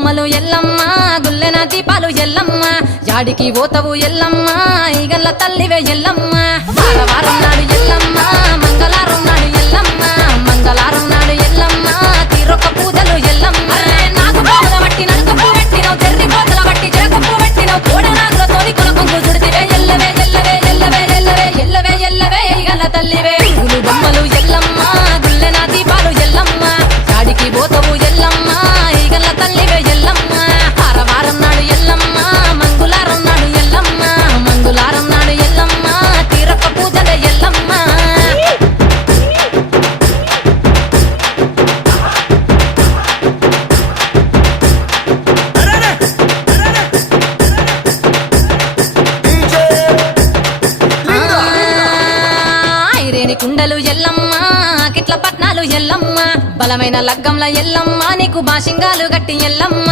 బొమ్మలు ఎల్లమ్మ గుల్లెన దీపాలు ఎల్లమ్మ యాడికి పోతవు ఎల్లమ్మ ఈగల్ల తల్లివే ఎల్లమ్మ వారం నాడు ఎల్లమ్మ మంగళవారం నాడు ఎల్లమ్మ మంగళవారం నాడు ఎల్లమ్మ తీరొక్క పూజలు ఎల్లమ్మ నాకు బాగుల బట్టి నలుకప్పు పెట్టినవు జర్రి పోతల బట్టి జరకప్పు పెట్టినవు కోడ నాగులతోని కొనకొంగు చుడితివే ఎల్లవే ఎల్లవే ఎల్లవే ఎల్లవే ఎల్లవే ఎల్లవే ఈగల్ల తల్లివే బొమ్మలు ఎల్లమ్మ గుల్లెన దీపాలు ఎల్లమ్మ యాడికి పోతవు ఎల్లమ్మ ఈగల్ల తల్లివే ఎల్లమ్మ వారం నాడు ఎల్లమ్మ మంగళవారం నాడు ఎల్లమ్మ మంగళవారం నాడు ఎల్లమ్మ తీరొక్క పూజల ఎల్లమ్మ ఐరేని కుండలు ఎల్లమ్మ కిట్ల పట్నాలు ఎల్లమ్మ బలమైన లగ్గంల ఎల్లమ్మ నీకు బాషింగాలు గట్టి ఎల్లమ్మ